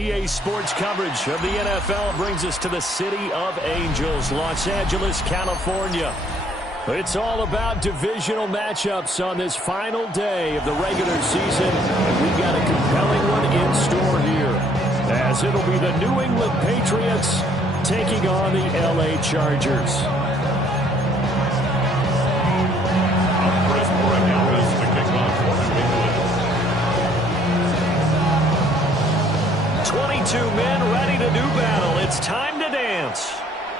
EA Sports coverage of the NFL brings us to the City of Angels, Los Angeles, California. It's all about divisional matchups on this final day of the regular season, and we've got a compelling one in store here, as it'll be the New England Patriots taking on the LA Chargers. 22 men ready to do battle. It's time to dance.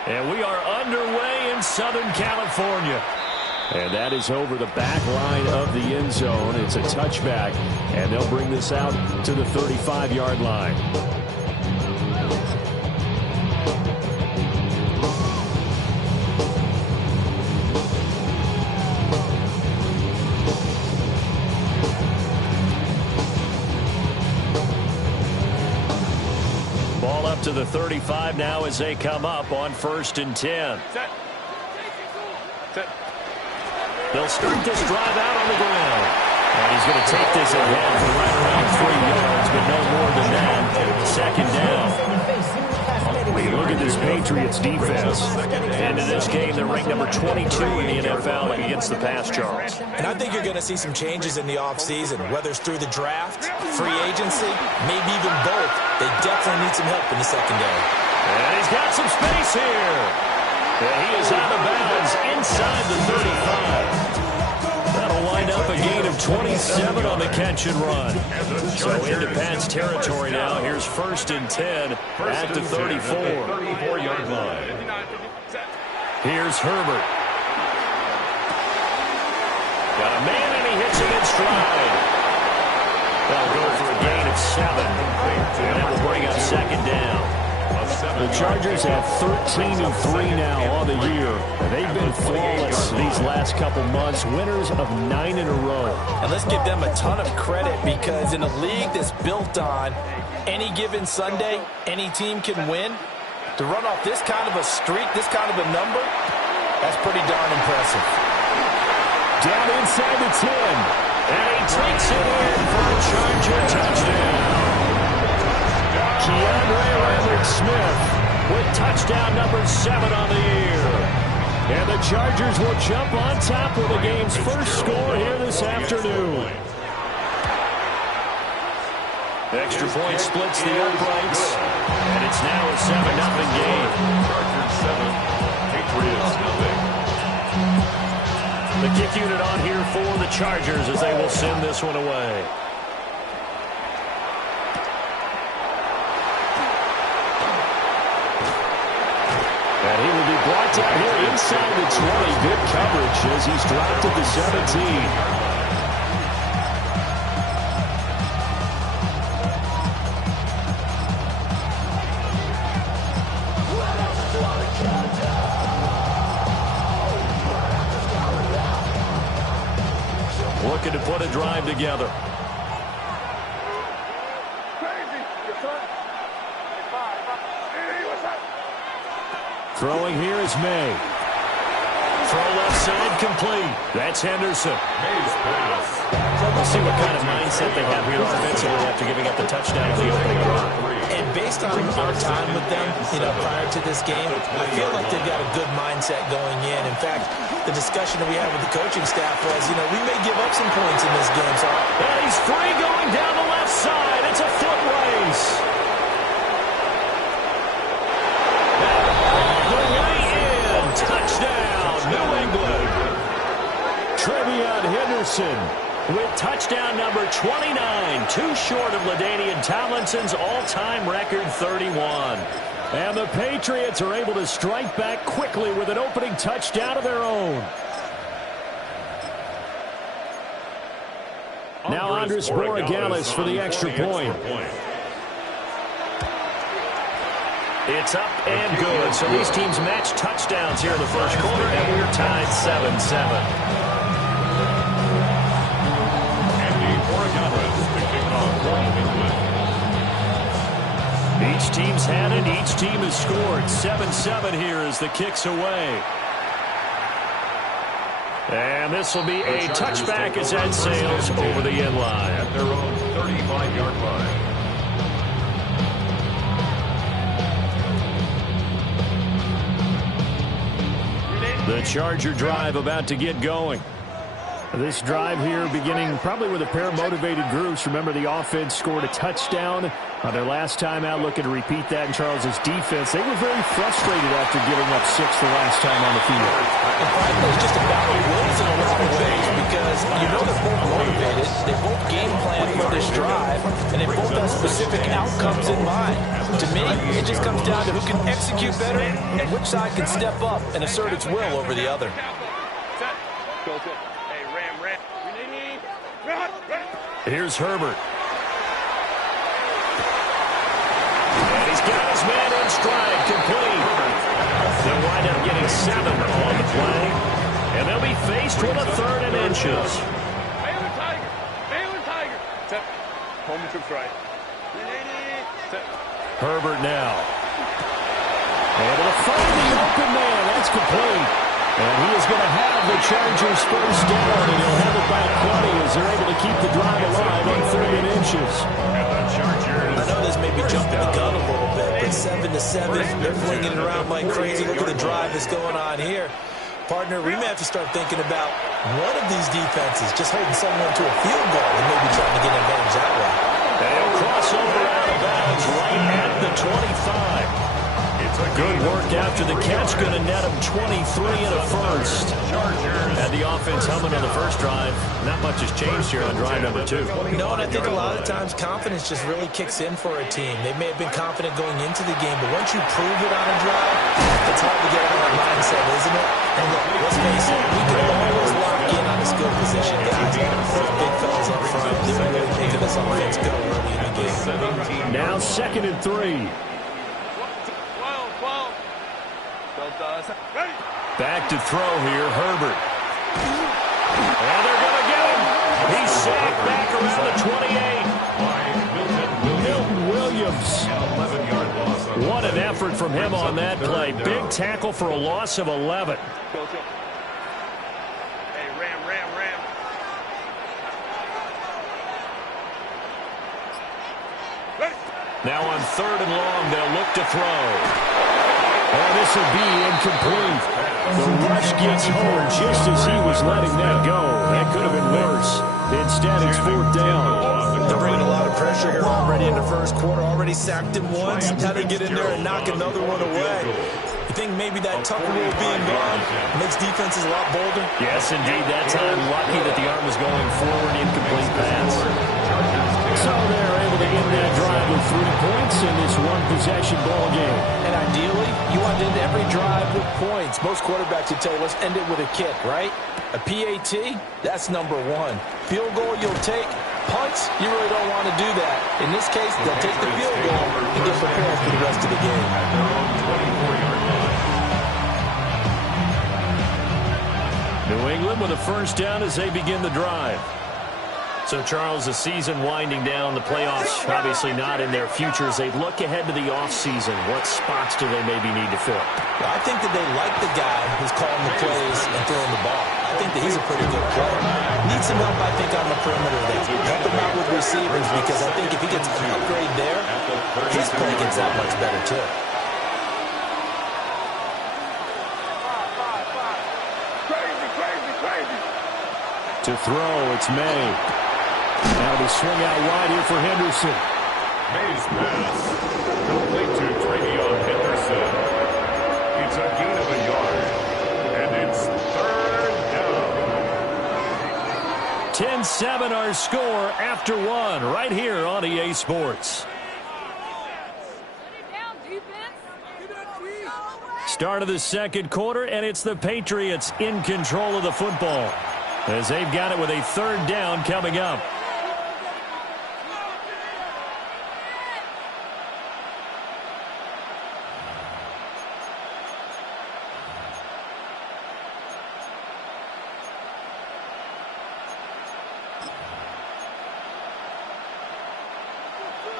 And we are underway in Southern California. And that is over the back line of the end zone. It's a touchback, and they'll bring this out to the 35-yard line. To the 35 now as they come up on 1st and 10. They'll start this drive out on the ground. And he's going to take this ahead for right around 3 yards, but no more than that. 2nd down. Look at this Patriots defense. Into this game, they're ranked number 22 in the NFL against the pass, Charles. And I think you're going to see some changes in the offseason, whether it's through the draft, free agency, maybe even both. They definitely need some help in the secondary. And he's got some space here. And he is out of bounds inside the 35. That'll wind up a gain of 27 on the catch and run. So into Pat's territory now. Here's 1st and 10 at the 34. 34-yard line. Here's Herbert. Got a man, and he hits him in stride. That'll go for a gain of 7. And that will bring up 2nd down. The Chargers have 13-3 now on the year. They've been flawless these last couple months, winners of 9 in a row. And let's give them a ton of credit, because in a league that's built on any given Sunday, any team can win. To run off this kind of a streak, this kind of a number, that's pretty darn impressive. Down inside the 10. And he takes it in for a Charger touchdown. Keandre Smith with touchdown number 7 on the year. And the Chargers will jump on top with the game's first score here this afternoon. Extra point splits the uprights, and it's now a 7-0 game. Chargers 7, Patriots 0. The kick unit on here for the Chargers as they will send this one away. And he will be brought down here inside the 20. Good coverage as he's dropped at the 17. Looking to put a drive together. Throwing here is May. Throw left side complete. That's Henderson. We'll see what kind of mindset they have here offensively after giving up the touchdown on the opening drive. And based on our time with them, prior to this game, I feel like they've got a good mindset going in. In fact, the discussion that we had with the coaching staff was, we may give up some points in this game. And he's free going down the left side. It's a foot race. Touchdown, New England. Trevion Henderson with touchdown number 29, too short of LaDainian Tomlinson's all-time record 31. And the Patriots are able to strike back quickly with an opening touchdown of their own. Now Andres Borregales for the extra point. It's up and good. So these teams match touchdowns here in the first quarter, and we're tied 7-7. Each team's had it. Each team has scored. 7-7 here as the kick's away. And this will be a touchback as that sails over the end line. At their own 35-yard line. The Charger drive about to get going. This drive here beginning probably with a pair of motivated groups. Remember, the offense scored a touchdown on their last time out, looking to repeat that in Charles' defense. They were very frustrated after giving up 6 the last time on the field. And finally, it's just about wills in a lot of ways because you know they're both motivated. They both game plan for this drive, and they both have specific outcomes in mind. To me, it just comes down to who can execute better and which side can step up and assert its will over the other. Here's Herbert. And he's got his man in stride, complete. They'll wind up getting 7 on the play. And they'll be faced with a 3rd and inches. Baylor Tiger. Baylor Tiger. Set. Home trips right. Set. Herbert now. Able to find the open man. That's complete. And he is going to have the Chargers first down, and he'll have it by 20 as they're able to keep the drive alive on 3rd and inches. I know this may be jumping the gun a little bit, but 7-7, they're flinging it around like crazy. Look at the drive that's going on here. Partner, we may have to start thinking about one of these defenses just holding someone to a field goal and maybe trying to get an advantage that way. They'll cross over out of bounds right at the 25. Good work after the catch, going to net him 23 and a first. Had the offense humming on the first drive. Not much has changed here on drive number 2. No, and I think a lot of times confidence just really kicks in for a team. They may have been confident going into the game, but once you prove it on a drive, it's hard to get out of that mindset, isn't it? And look, let's face it, we can always lock in on a skill position, guys. Those big fellas up front, they're really making this offense go early in the game. Now 2nd and 3. Back to throw here, Herbert. And they're going to get him. He's sacked back around the 28. Milton Williams. What an effort from him on that play. Big tackle for a loss of 11. Hey, Ram. Now on 3rd and long, they'll look to throw. And this will be incomplete. The rush gets home just as he was letting that go. That could have been worse. Instead, it's 4th down. They're bringing a lot of pressure here already in the first quarter. Already sacked him once. Had to get in there and knock another one away. You think maybe that tough rule being gone makes defenses a lot bolder? Yes, indeed. That time, lucky that the arm was going forward. Incomplete pass. So they're able to end that drive with 3 points in this one-possession ball game. And ideally, you want to end every drive with points. Most quarterbacks would tell you, let's end it with a kick, right? A PAT, that's number 1. Field goal you'll take. Punts, you really don't want to do that. In this case, they'll take the field goal and get prepared for the rest of the game. New England with a first down as they begin the drive. So, Charles, the season winding down, the playoffs obviously not in their future. As they look ahead to the offseason, what spots do they maybe need to fill? Well, I think that they like the guy who's calling the plays and throwing the ball. I think that he's a pretty good player. Needs some help, I think, on the perimeter there. Help him out with receivers because I think if he gets an upgrade there, his play gets that much better, too. To throw, it's May. Now they swing out wide here for Henderson. May's pass complete to Travion Henderson. It's a gain of a yard, and it's 3rd down. 10-7 our score after 1 right here on EA Sports. Start of the 2nd quarter, and it's the Patriots in control of the football as they've got it with a 3rd down coming up.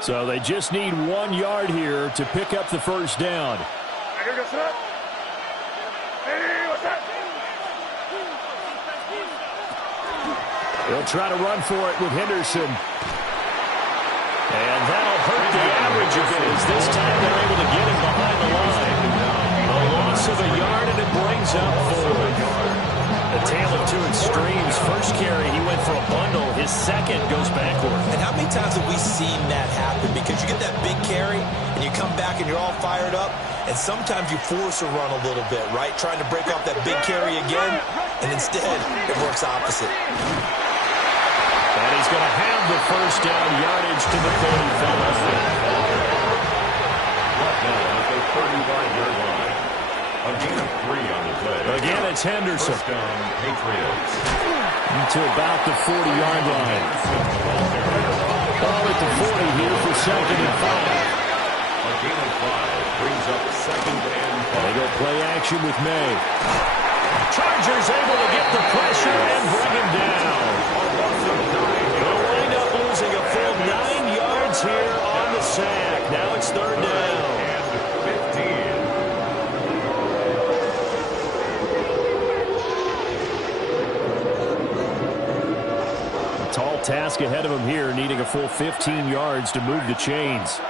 So they just need 1 yard here to pick up the first down. They'll try to run for it with Henderson. And that'll hurt the average a bit as this time they're able to get him behind the line. A loss of a yard, and it brings up 4. A tale of two extremes. First carry, he went for a bundle. His second goes backward. And how many times have we seen that happen? Because you get that big carry, and you come back and you're all fired up, and sometimes you force a run a little bit, right? Trying to break off that big carry again, and instead it works opposite. And he's going to have the first down, yardage to the 35. Now at the 35-yard line. A gain of 3 on the play. Again, it's Henderson. First down, Patriots. To about the 40-yard line. Ball at the 40 here for second and 5. A gain of 5 brings up second and 5. They go play action with May. Chargers able to get the pressure and bring him down. They'll wind up losing a full 9 yards here on the sack. Now it's third down. Tall task ahead of him here, needing a full 15 yards to move the chains.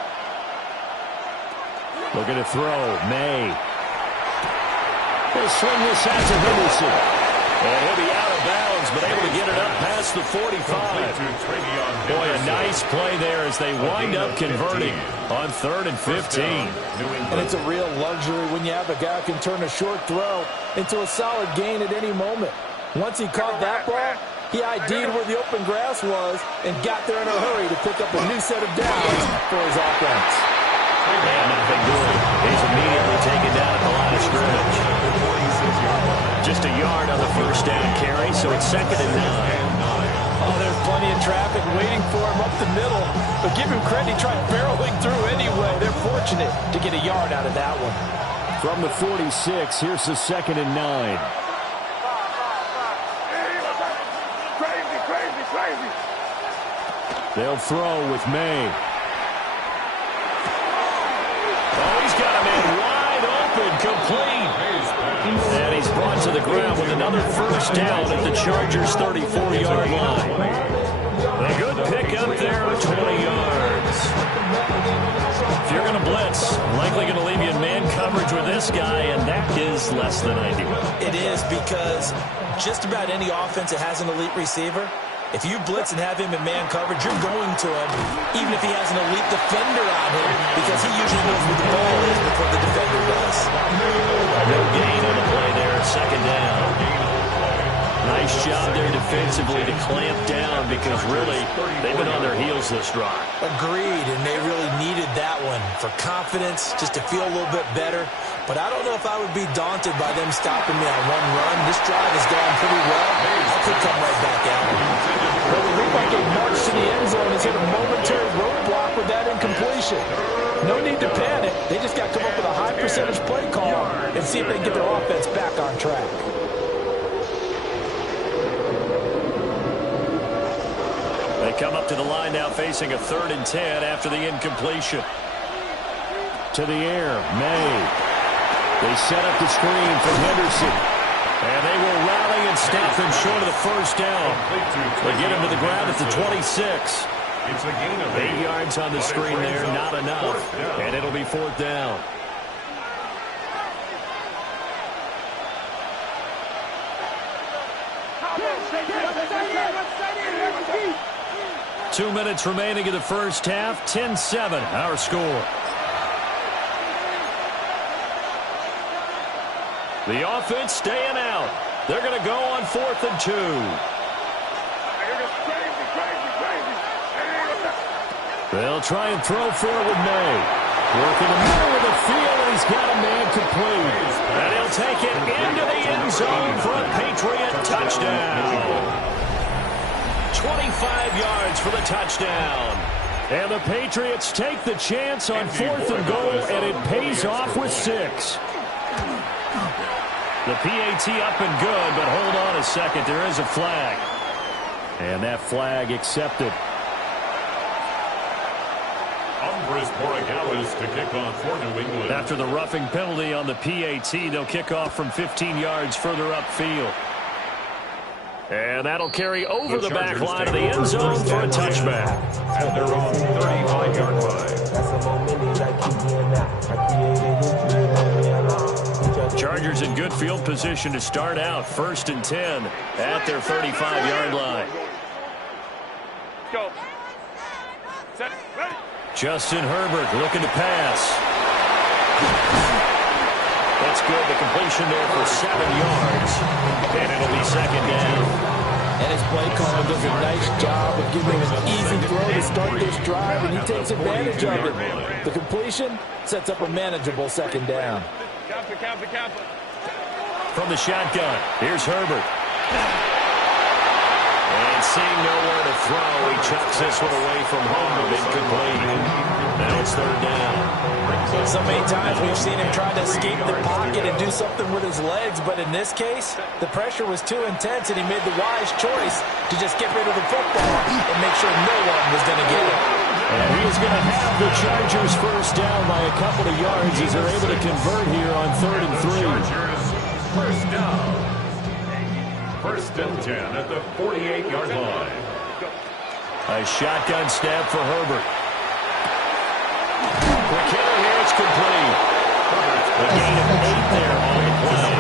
Looking to throw. May. He'll swing this out to Henderson. And he'll be out of bounds, but able to get it up past the 45. Boy, a nice play there as they wind up converting on 3rd and 15. And it's a real luxury when you have a guy who can turn a short throw into a solid gain at any moment. Once he caught that ball, he ID'd where the open grass was and got there in a hurry to pick up a new set of downs for his offense. And nothing doing. He's immediately taken down at the line of scrimmage. Just a yard on the first down carry, so it's 2nd and 9. Oh, there's plenty of traffic waiting for him up the middle. But give him credit, he tried barreling through anyway. They're fortunate to get a yard out of that one. From the 46, here's the 2nd and 9. They'll throw with May. Oh, he's got a man wide open, complete. And he's brought to the ground with another first down at the Chargers' 34-yard line. A good pickup there, 20 yards. If you're going to blitz, likely going to leave you in man coverage with this guy, and that is less than ideal. It is, because just about any offense that has an elite receiver, if you blitz and have him in man coverage, you're going to him, even if he has an elite defender on him, because he usually knows where the ball is before the defender does. No gain on the play there, 2nd down. Nice job there defensively to clamp down, because really, they've been on their heels this drive. Agreed, and they really needed that one for confidence, just to feel a little bit better. But I don't know if I would be daunted by them stopping me on one run. This drive has gone pretty well. I could come right back out. Well, it looked like a march to the end zone has hit a momentary roadblock with that incompletion. No need to panic. They just got to come up with a high percentage play call and see if they can get their offense back on track. They come up to the line now facing a 3rd and 10 after the incompletion. To the air, May. They set up the screen from Henderson. And they will rally and stop them short of the first down. They get him to the ground at the 26. It's a gain of 8 yards on the screen there, not enough. And it'll be 4th down. Two minutes remaining in the first half. 10-7, our score. The offense staying out. They're going to go on 4th and 2. They'll try and throw for it with May. Work in the middle of the field, and he's got a man complete. And he'll take it into the end zone for a Patriot touchdown. 25 yards for the touchdown. And the Patriots take the chance on 4th and goal, and it pays off with 6. The PAT up and good, but hold on a second. There is a flag. And that flag accepted. To kick off for New England. After the roughing penalty on the PAT, they'll kick off from 15 yards further upfield. And that'll carry over the back line of the end zone for a touchback. At their own 35-yard line. Chargers in good field position to start out. 1st and 10 at their 35-yard line. Go. Set. Ready. Justin Herbert looking to pass. That's good. The completion there for 7 yards. And it'll be 2nd down. And his play caller does a nice job of giving him an easy throw to start this drive, and he takes advantage of it. The completion sets up a manageable 2nd down. Kappa. From the shotgun, here's Herbert. And seeing nowhere to throw, he chucks this one away from home. Incomplete. Now it's 3rd down. So many times we've seen him try to escape the pocket and do something with his legs, but in this case, the pressure was too intense, and he made the wise choice to just get rid of the football and make sure no one was going to get it. And he is going to have the Chargers 1st down by a couple of yards as they're able to convert here on 3rd and 3. Chargers 1st down. 1st and 10 at the 48-yard line. A shotgun snap for Herbert. McKinnon here, it's complete. A gain of 8 there on the play.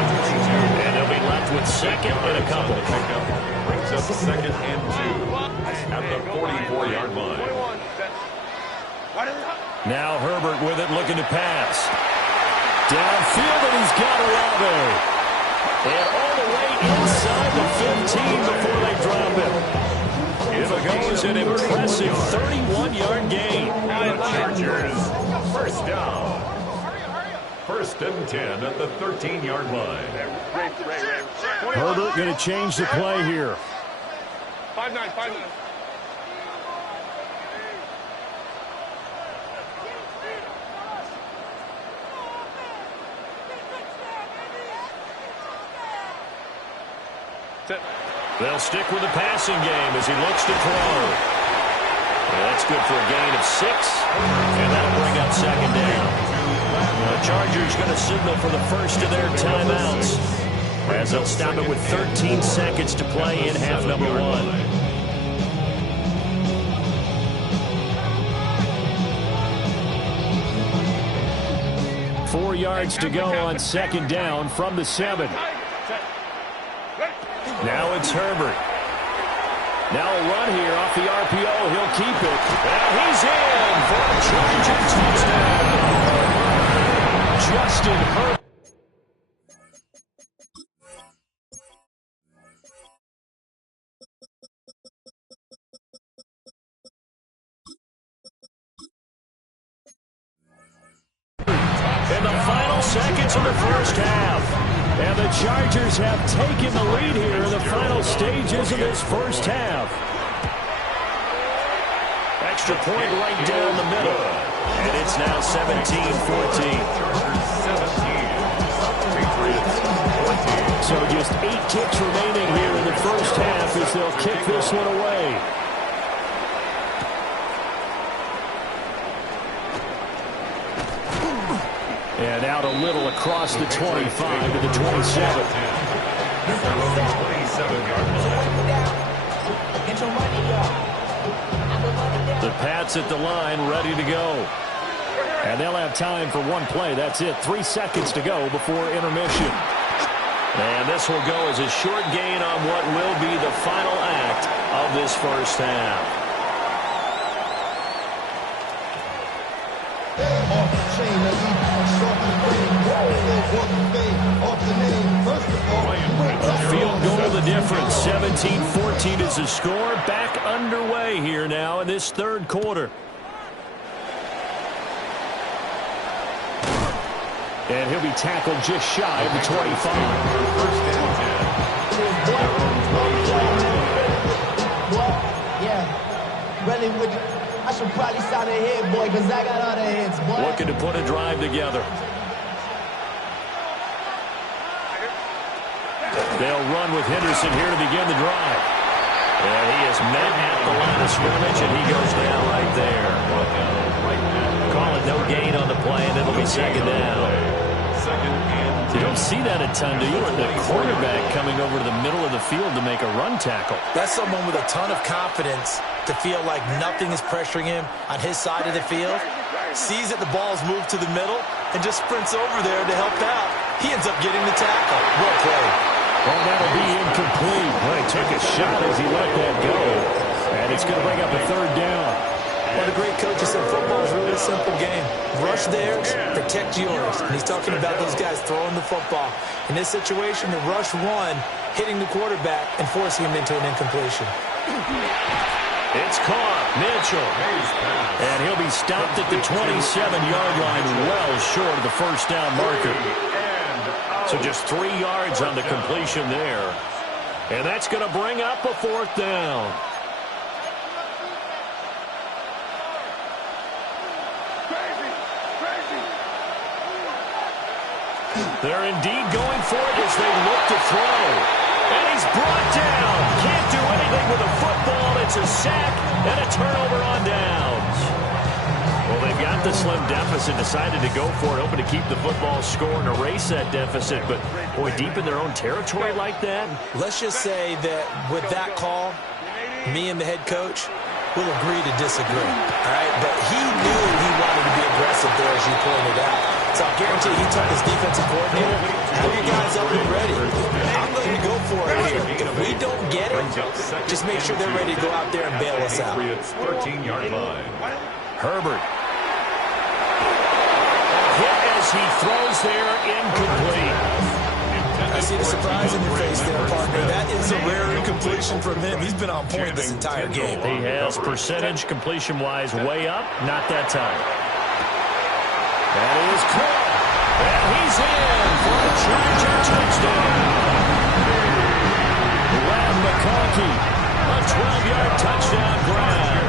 And they'll be left with 2nd and a couple. Brings up 2nd and 2 at the 44-yard line. Now Herbert with it, looking to pass. Downfield, and he's got Olave. And all the way inside the 15 before they drop him. It'll go as an impressive 31-yard gain. Chargers 1st down. 1st and 10 at the 13-yard line. Herbert going to change the play here. 5-9. They'll stick with the passing game as he looks to throw. And that's good for a gain of 6. And that'll bring up 2nd down. The Chargers going to signal for the first of their timeouts, as they'll stop it with 13 seconds to play in half number 1. Four yards to go on 2nd down from the 7. Now it's Herbert. Now a run here off the RPO. He'll keep it. And he's in for a Charger touchdown. Justin Herbert. In the final seconds of the 1st half. And the Chargers have taken the lead here in the final stages of this 1st half. Extra point right down the middle. And it's now 17-14. So just 8 kicks remaining here in the 1st half as they'll kick this one away. And out a little across the 25 to the 27. The Pats at the line, ready to go. And they'll have time for one play. That's it. 3 seconds to go before intermission. And this will go as a short gain on what will be the final act of this 1st half. A field goal the difference. 17-14 is the score. Back underway here now in this 3rd quarter. And he'll be tackled just shy of the 25. Yeah, really would you? I should probably start a hit, boy, because I got all the hits, boy. Looking to put a drive together. They'll run with Henderson here to begin the drive. And he is met at the line of scrimmage, and he goes down right there. Call it no gain on the play, and it'll be 2nd down. You don't see that a ton, do you? The quarterback coming over to the middle of the field to make a run tackle. That's someone with a ton of confidence to feel like nothing is pressuring him on his side of the field. Sees that the ball's moved to the middle and just sprints over there to help out. He ends up getting the tackle. Well played. Well, that'll be incomplete. Well, he took a shot as he let that go. And it's going to bring up a third down. One of the great coaches said football is really a simple game. Rush theirs, protect yours. And he's talking about those guys throwing the football. In this situation, the rush one, hitting the quarterback and forcing him into an incompletion. It's caught. Mitchell. And he'll be stopped at the 27-yard line, well short of the first down marker. So just 3 yards on the completion there. And that's going to bring up a fourth down. They're indeed going for it as they look to throw. And he's brought down. Can't do anything with a football. It's a sack and a turnover on downs. Well, they've got the slim deficit, decided to go for it, hoping to keep the football score and erase that deficit. But, boy, deep in their own territory like that. Let's just say that with that call, me and the head coach will agree to disagree. All right? But he knew he wanted to be aggressive there, as you pointed out. So I guarantee he told his defensive coordinator, have your guys up and ready. I'm going to go for it here. If we don't get it, just make sure they're ready to go out there and bail us out. 13-yard line. Herbert. Hit as he throws there, incomplete. I see the surprise in your face there, partner. That is a rare incompletion from him. He's been on point this entire game. He has percentage completion-wise way up. Not that time. That is caught. And he's in for a Charger touchdown. Lamb McConkey, a 12-yard touchdown grab.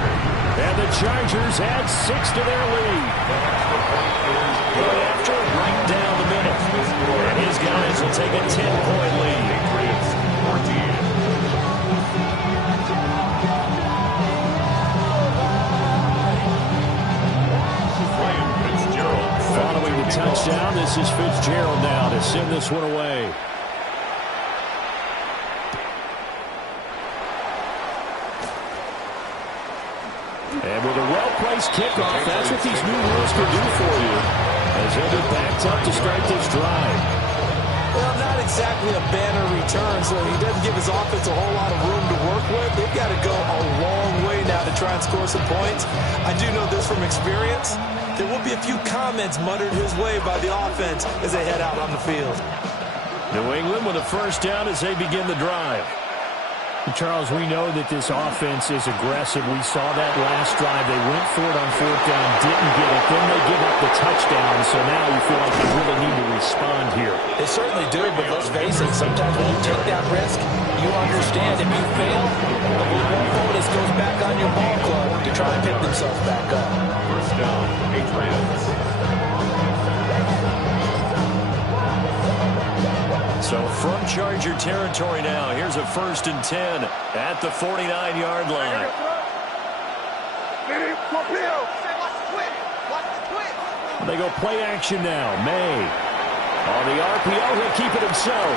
And the Chargers add 6 to their lead. But after, right down the middle. And his guys will take a 10-point lead. Following the touchdown, this is Fitzgerald now to send this one away. And with a well-placed kickoff, that's what these new rules can do for you. As they'll be backed up to start this drive. Well, not exactly a banner return, so he doesn't give his offense a whole lot of room to work with. They've got to go a long way now to try and score some points. I do know this from experience. There will be a few comments muttered his way by the offense as they head out on the field. New England with a first down as they begin the drive. Charles, we know that this offense is aggressive. We saw that last drive. They went for it on fourth down, didn't get it. Then they give up the touchdown, so now you feel like they really need to respond here. They certainly do, but let's face it, sometimes when you take that risk, you understand if you fail, the whole focus goes back on your ball club to try and pick themselves back up. First down, Patriots. So from Charger territory now, here's a 1st and 10 at the 49-yard line. They go play action now. May. On the RPO, he'll keep it himself.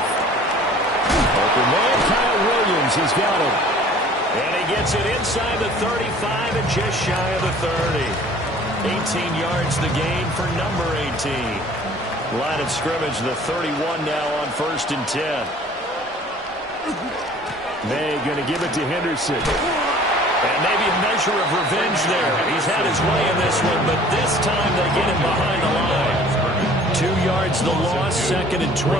Open man, Kyle Williams has got him. And he gets it inside the 35 and just shy of the 30. 18 yards the gain for number 18. Line of scrimmage, the 31 now on 1st and 10. May going to give it to Henderson. And maybe a measure of revenge there. He's had his way in this one, but this time they get him behind the line. 2 yards the loss, 2nd and 12.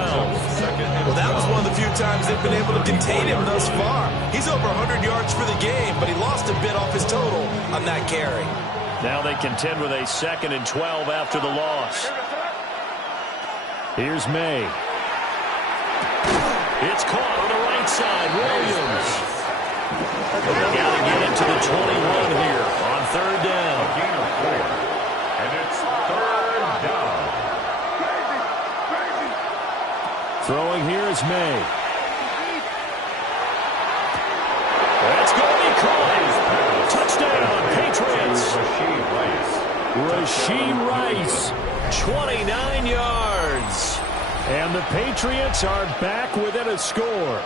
Well, that was one of the few times they've been able to contain him thus far. He's over 100 yards for the game, but he lost a bit off his total on that carry. Now they contend with a 2nd and 12 after the loss. Here's May. It's caught on the right side. Williams. They got to get it to the 21 here on 3rd down. A gain of 4. And it's 3rd down. Throwing here is May. That's going to be caught. Touchdown, Patriots. Rashee Rice, 29 yards. And the Patriots are back within a score.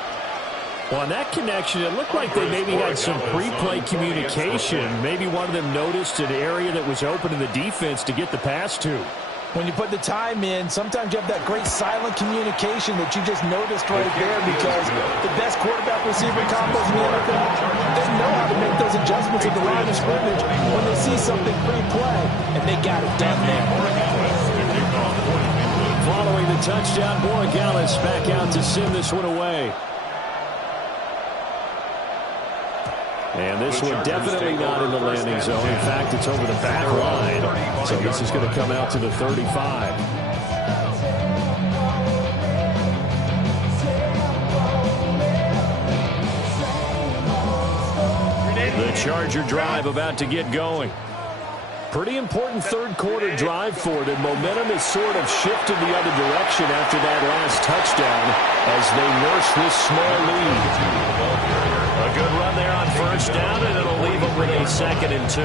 Well, on that connection, it looked like they maybe had some pre-play communication. Maybe one of them noticed an area that was open in the defense to get the pass to. When you put the time in, sometimes you have that great silent communication that you just noticed right there, because the best quarterback-receiver combos in the NFL, they know how to make those adjustments at the line of scrimmage when they see something pre-play, and they got it done there. Following the touchdown, Borregales back out to send this one away. And this one definitely not in the landing zone. In fact, it's over the back line. So this is going to come out to the 35. The Charger drive about to get going. Pretty important third-quarter drive for them. Momentum has sort of shifted the other direction after that last touchdown as they nurse this small lead. A good run there on first down, and it'll leave them with a 2nd and 2.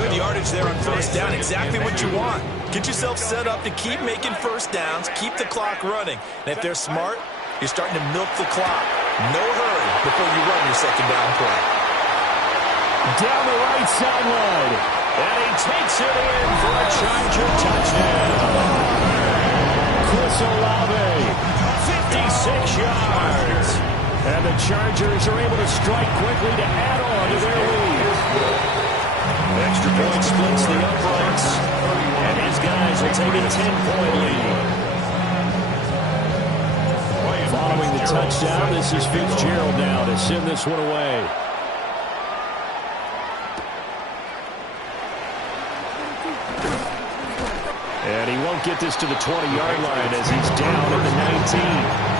Good yardage there on first down. Exactly what you want. Get yourself set up to keep making first downs, keep the clock running. And if they're smart, you're starting to milk the clock. No hurry before you run your second down play. Down the right sideline. And he takes it in for a Charger touchdown. Chris Olave, 56 yards. And the Chargers are able to strike quickly to add on to their lead. Extra point splits the uprights. And his guys will take a 10-point lead. Following the touchdown, this is Fitzgerald now to send this one away. And he won't get this to the 20-yard line as he's down at the 19.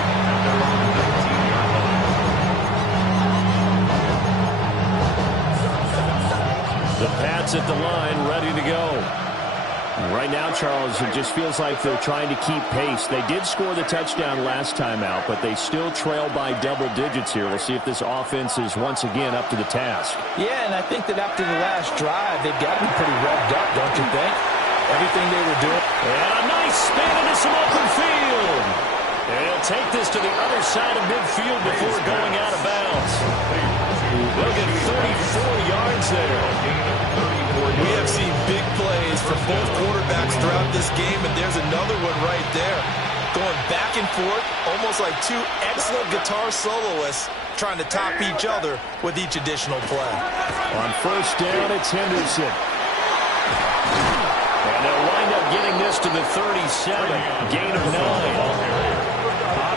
The Pats at the line, ready to go. Right now, Charles, it just feels like they're trying to keep pace. They did score the touchdown last time out, but they still trail by double digits here. We'll see if this offense is once again up to the task. Yeah, and I think that after the last drive, they've got to be pretty revved up, don't you think? Everything they were doing. And a nice spin into some open field. And he'll take this to the other side of midfield before going out of bounds. Look at 34 yards there. We have seen big plays from both quarterbacks throughout this game, and there's another one right there. Going back and forth, almost like two excellent guitar soloists trying to top each other with each additional play. On first down, it's Henderson. And they'll wind up getting this to the 37. Gain of 9.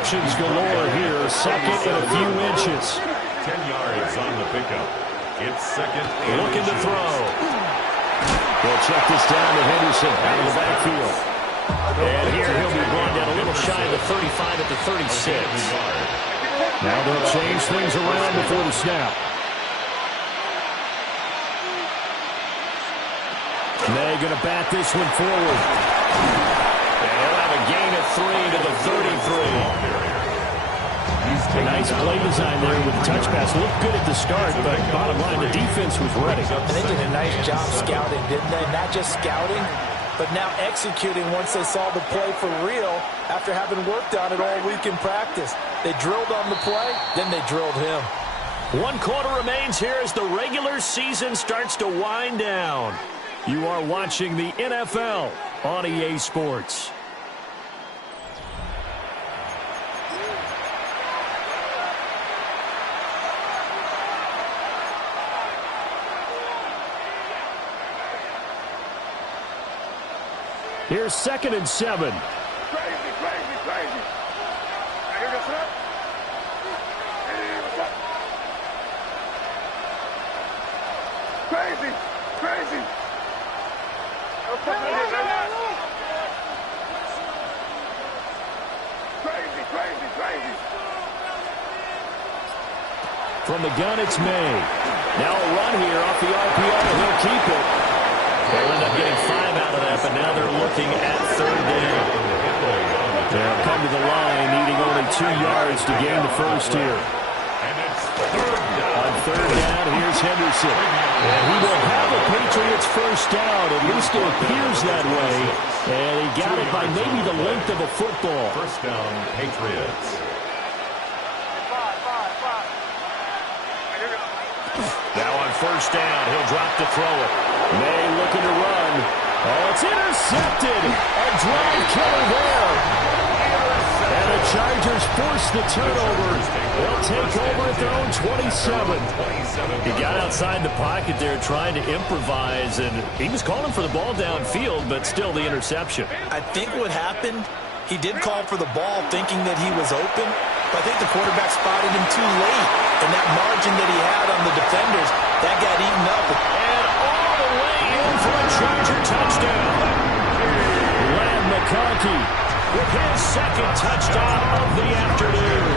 Options galore here. 2nd and a few inches. 10 yards on the pickup. It's 2nd. Looking to throw. They'll check this down to Henderson out of the backfield. And here he'll be brought down a little shy of the 35 at the 36. Now they'll change things around before the snap. May going to bat this one forward. And he'll have a gain of 3 to the 33. A nice play design there with the touch pass. Looked good at the start, but bottom line, the defense was ready. And they did a nice job scouting, didn't they? Not just scouting, but now executing once they saw the play for real after having worked on it all week in practice. They drilled on the play, then they drilled him. 1 quarter remains here as the regular season starts to wind down. You are watching the NFL on EA Sports. Here's 2nd and 7. Crazy, crazy, crazy. I hear what's up. Hey, what's up? Crazy, crazy. Crazy, crazy, crazy. From the gun, it's May. Now a run here off the RPO. He'll keep it. They'll end up getting 5 out of that, but now they're looking at 3rd down. They'll come to the line, needing only 2 yards to gain the first here. On 3rd down, here's Henderson. And he will have the Patriots first down. At least it appears that way. And he got it by maybe the length of a football. First down, Patriots. Now on first down, he'll drop to throw it. May looking to run. Oh, it's intercepted. A drive killer there. And the Chargers force the turnover. They'll take over at their own 27. He got outside the pocket there trying to improvise, and he was calling for the ball downfield, but still the interception. I think what happened, he did call for the ball thinking that he was open, but I think the quarterback spotted him too late. And that margin that he had on the defenders, that got eaten up. And all the way in for a Charger touchdown. Lamb McConkey with his second touchdown of the afternoon.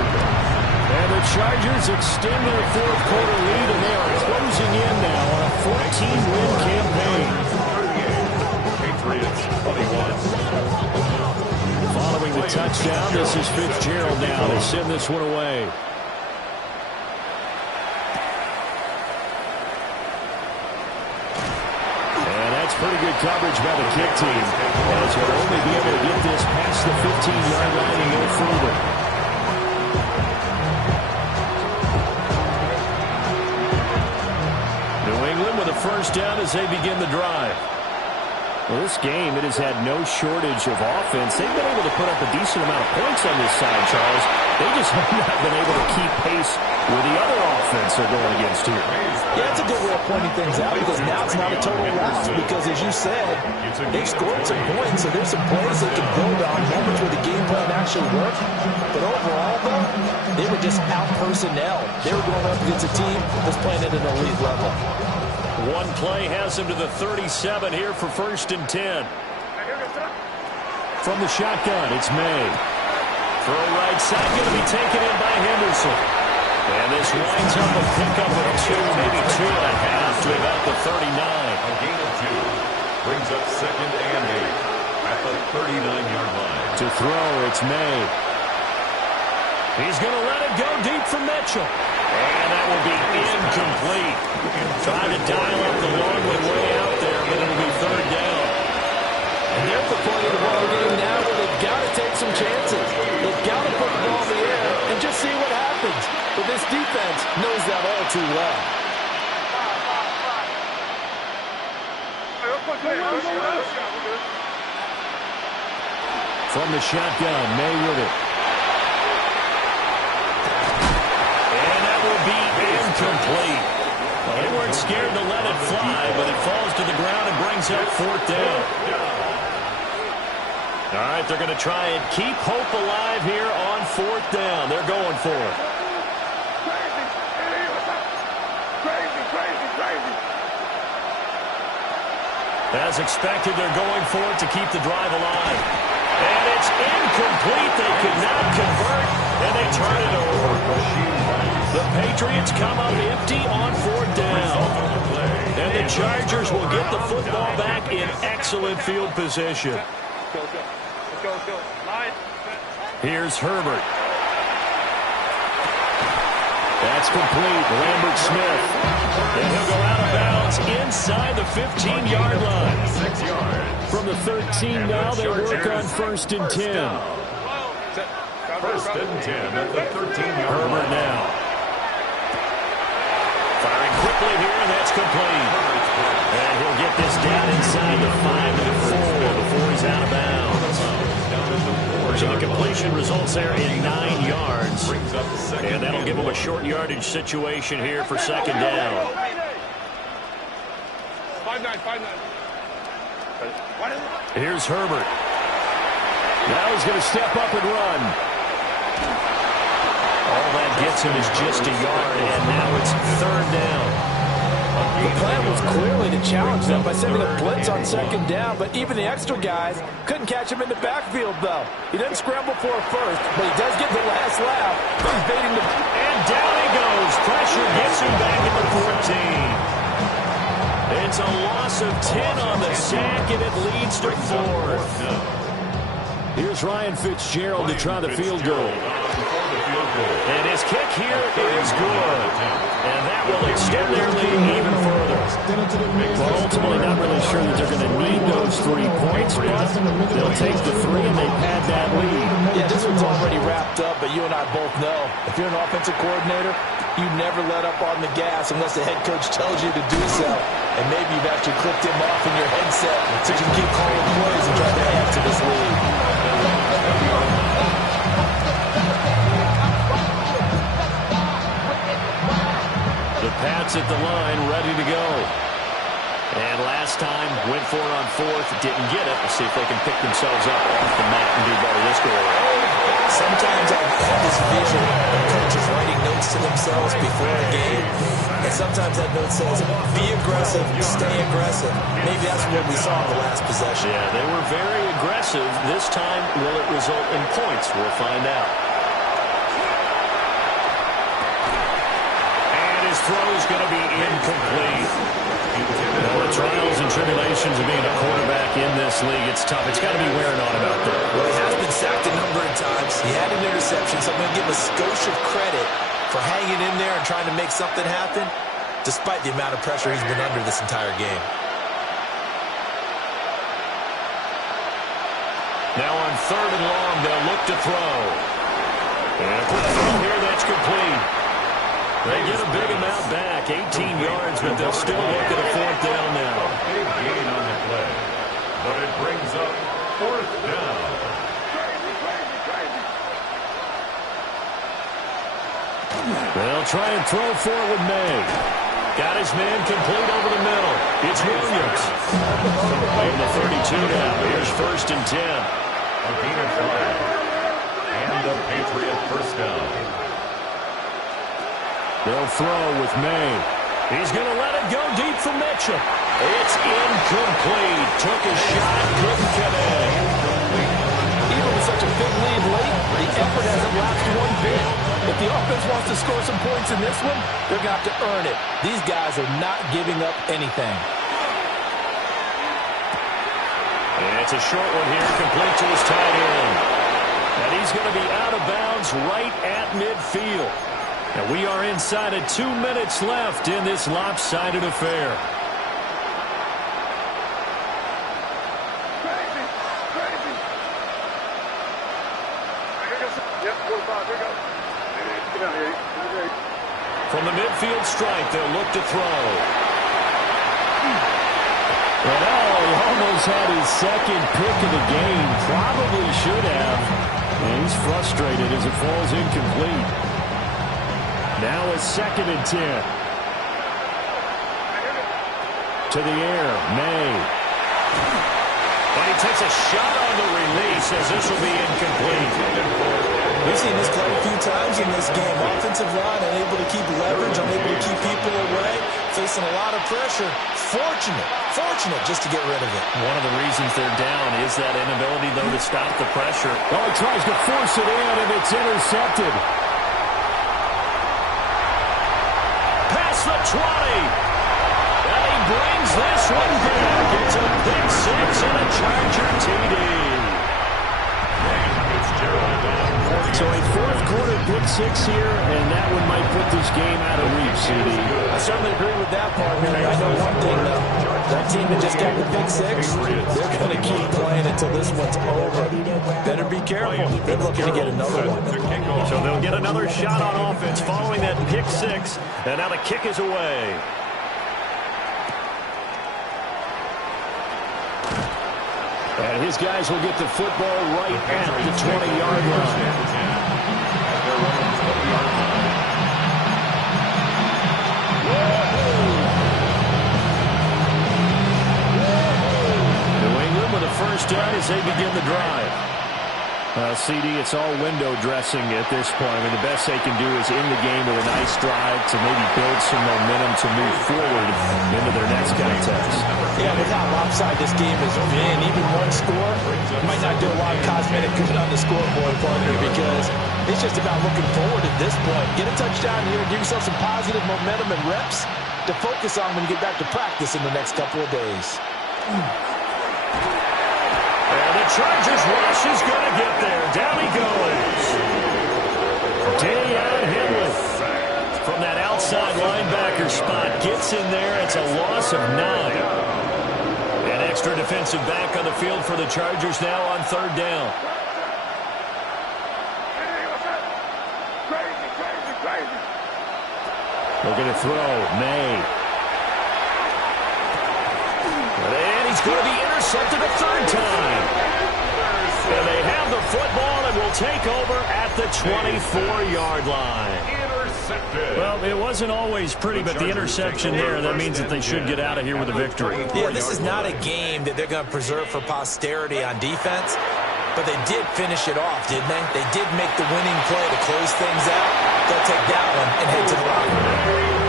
And the Chargers extend their fourth quarter lead, and they are closing in now on a 14-win campaign. Patriots 21. Following the touchdown, this is Fitzgerald now to send this one away. Pretty good coverage by the kick team, as will only be able to get this past the 15-yard line and go further. New England with a first down as they begin the drive. Well, this game, it has had no shortage of offense. They've been able to put up a decent amount of points on this side, Charles. They just have not been able to keep pace with the other offense they're going against here. Yeah, it's a good way of pointing things out, because now it's not a total loss. Because, as you said, they've scored some points, so there's some plays they can build on, moments where the game plan actually worked. But overall, though, they were just out-personnel. They were going up against a team that's playing at an elite level. One play has him to the 37 here for 1st and 10. From the shotgun, it's May. For a right side, going to be taken in by Henderson. And this winds up a pickup of 2, maybe 2.5 to about the 39. A gain of 2 brings up 2nd and 8 at the 39-yard line. To throw, it's May. He's going to let it go deep for Mitchell. And that will be incomplete. Trying to dial up the long way out there, but it'll be 3rd down. And they're at the point of the ball game now where they've got to take some chances. They've got to put the ball in the air and just see what happens. But this defense knows that all too well. From the shotgun, May with it. And that will be incomplete. Well, they weren't scared to let it fly, but it falls to the ground and brings up 4th down. All right, they're going to try and keep hope alive here on 4th down. They're going for it. As expected, they're going for it to keep the drive alive. And it's incomplete. They could not convert, and they turn it over. The Patriots come up empty on 4th down. And the Chargers will get the football back in excellent field position. Let's go. Line. Here's Herbert. That's complete. Lambert Smith. And he'll go out of bounds inside the 15-yard line. 6 yards. From the 13 now, they work on 1st and 10. 1st and 10 at the 13-yard Herbert line. now. Firing quickly here, and that's complete. And he'll get this down inside the 5 and 4 before he's out of bounds. So the completion results there in 9 yards. And that'll give him a short yardage situation here for 2nd down. 5-9. Here's Herbert. Now he's going to step up and run. All that gets him is just a yard, and now it's 3rd down. The plan was clearly to challenge them by sending a blitz on 2nd down, but even the extra guys couldn't catch him in the backfield, though. He doesn't scramble for a first, but he does get the last laugh. And down he goes. Pressure gets him back at the 14. It's a loss of 10 on the sack, and it leads to 4th. Here's Ryan Fitzgerald to try the field goal. And his kick here is good. And that will extend their lead even further. Well, ultimately, not really sure that they're going to need those 3 points, but they'll take the 3 and they pad that lead. Yeah, this one's already wrapped up, but you and I both know if you're an offensive coordinator, You never let up on the gas unless the head coach tells you to do so. And maybe you've actually clicked him off in your headset so you can keep calling plays and try to add to this lead. The Pats at the line, ready to go. And last time, went for it on fourth, didn't get it. Let's see if they can pick themselves up off the mat and do better this goal. Sometimes I have this vision of coaches writing notes to themselves before a game. And sometimes that note says, be aggressive, stay aggressive. Maybe that's what we saw in the last possession. Yeah, they were very aggressive. This time, will it result in points? We'll find out. And his throw is going to be incomplete. Well, the trials and tribulations of being a quarterback in this league, it's tough. It's got to be wearing on him out there. Well, he has been sacked a number of times. He had an interception, so I'm going to give him a skosh of credit for hanging in there and trying to make something happen, despite the amount of pressure he's been under this entire game. Now on 3rd and long, they'll look to throw. And a quick throw here, that's complete. They get a big amount back, 18 yards, but they'll still look at a 4th down now. Big gain on the play, but it brings up 4th down. They'll try and throw for it with May. Got his man complete over the middle. It's Williams. On the 32 now. Here's 1st and 10. A gain of 5. And a Patriot first down. They'll throw with May. He's going to let it go deep for Mitchell. It's incomplete. Took a shot, couldn't connect. Even with such a big lead late, the effort hasn't lasted one bit. If the offense wants to score some points in this one, they're going to have to earn it. These guys are not giving up anything. And it's a short one here, complete to his tight end. And he's going to be out of bounds right at midfield. And we are inside of 2 minutes left in this lopsided affair. From the midfield stripe, they'll look to throw. And he almost had his second pick of the game. Probably should have. And he's frustrated as it falls incomplete. Now it's 2nd and 10. To the air, May. And he takes a shot on the release as this will be incomplete. We've seen this quite a few times in this game. Offensive line unable to keep leverage, unable to keep people away, facing a lot of pressure. Fortunate just to get rid of it. One of the reasons they're down is that inability, though, to stop the pressure. Oh, he tries to force it in, and it's intercepted. The 20. And he brings this one back. It's a pick 6 and a Charger TD. So a 4th quarter pick 6 here, and that one might put this game out of reach, CD. I certainly agree with that part, man. I know one thing, though. That team that just got the pick 6, they're going to keep playing until this one's over. Better be careful. They're looking to get another one. So they'll get another shot on offense following that pick 6, and now the kick is away. And his guys will get the football right at the 20-yard line. New England with a first down as they begin the drive. CD, it's all window dressing at this point. I mean, the best they can do is in the game with a nice drive to maybe build some momentum to move forward into their next contest. Yeah, with how lopsided this game has been, even one score might not do a lot of cosmetic good on the scoreboard, partner, because it's just about looking forward at this point. Get a touchdown here, give yourself some positive momentum and reps to focus on when you get back to practice in the next couple of days. And the Chargers rush is going to get there. Down he goes. Deion Henley from that outside linebacker spot gets in there. It's a loss of 9. An extra defensive back on the field for the Chargers now on 3rd down. Looking to throw. May. And he's going to be intercepted a third time. And they have the football and will take over at the 24-yard line. Well, it wasn't always pretty, but the interception there, that means that they should get out of here with a victory. Yeah, this is not a game that they're going to preserve for posterity on defense, but they did finish it off, didn't they? They did make the winning play to close things out. They'll take that one and head to the locker room.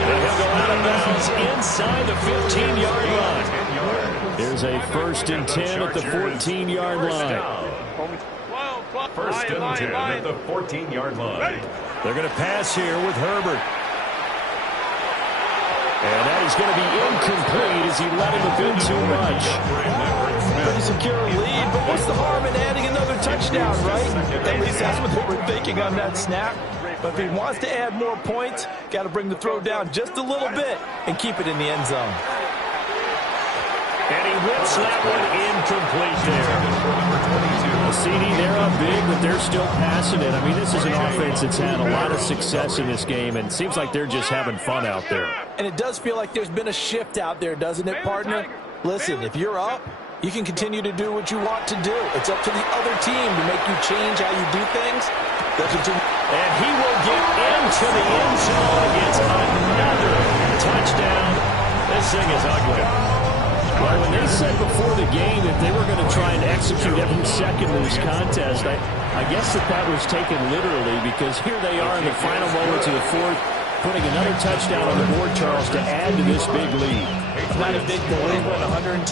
And he'll go out of bounds inside the 15-yard line. Here's a 1st and 10 at the 14-yard line. 1st and 10 at the 14-yard line. They're going to pass here with Herbert. And that is going to be incomplete as he let him a bit too much. Pretty secure lead, but what's the harm in adding another touchdown, right? At least that's what they were thinking on that snap. But if he wants to add more points, got to bring the throw down just a little bit and keep it in the end zone. And he whips that one incomplete there. CD, they're up big, but they're still passing it. I mean, this is an offense that's had a lot of success in this game, and it seems like they're just having fun out there. And it does feel like there's been a shift out there, doesn't it, partner? Listen, if you're up, you can continue to do what you want to do. It's up to the other team to make you change how you do things. They'll continue. And he will get into the end zone. It's another touchdown. This thing is ugly. Well, when they said before the game that they were going to try and execute every second of this contest, I guess that was taken literally, because here they are in the final moments of the fourth, putting another touchdown on the board, Charles, to add to this big lead. I'm not a big believer at 110%,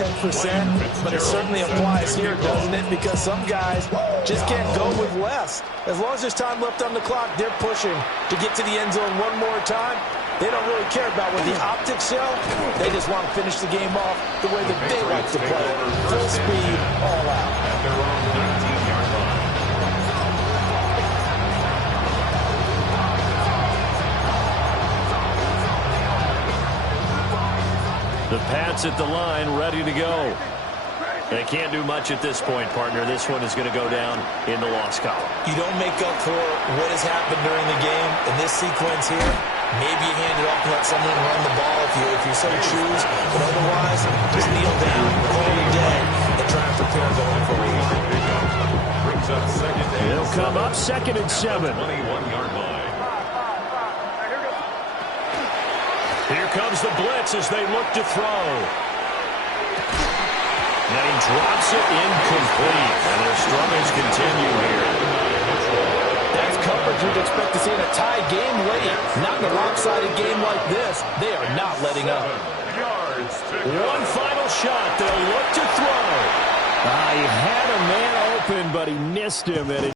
but it certainly applies here, doesn't it? Because some guys just can't go with less. As long as there's time left on the clock, they're pushing to get to the end zone one more time. They don't really care about what the optics show. They just want to finish the game off the way that they like to play it. Full speed, all out. At their own 19-yard line. The Pats at the line, ready to go. They can't do much at this point, partner. This one is going to go down in the loss column. You don't make up for what has happened during the game in this sequence here. Maybe you hand it off and let someone run the ball if you so choose. But otherwise, just kneel down, call it a day, and try and prepare going forward. Brings up 2nd and They'll come up 2nd and 7. 21-yard line. Here comes the blitz as they look to throw. And he drops it incomplete. And their struggles continue here. That's coverage you'd expect to see in a tie game late. Not in a lopsided game like this. They are not letting up. One final shot. They'll look to throw. He had a man open, but he missed him. And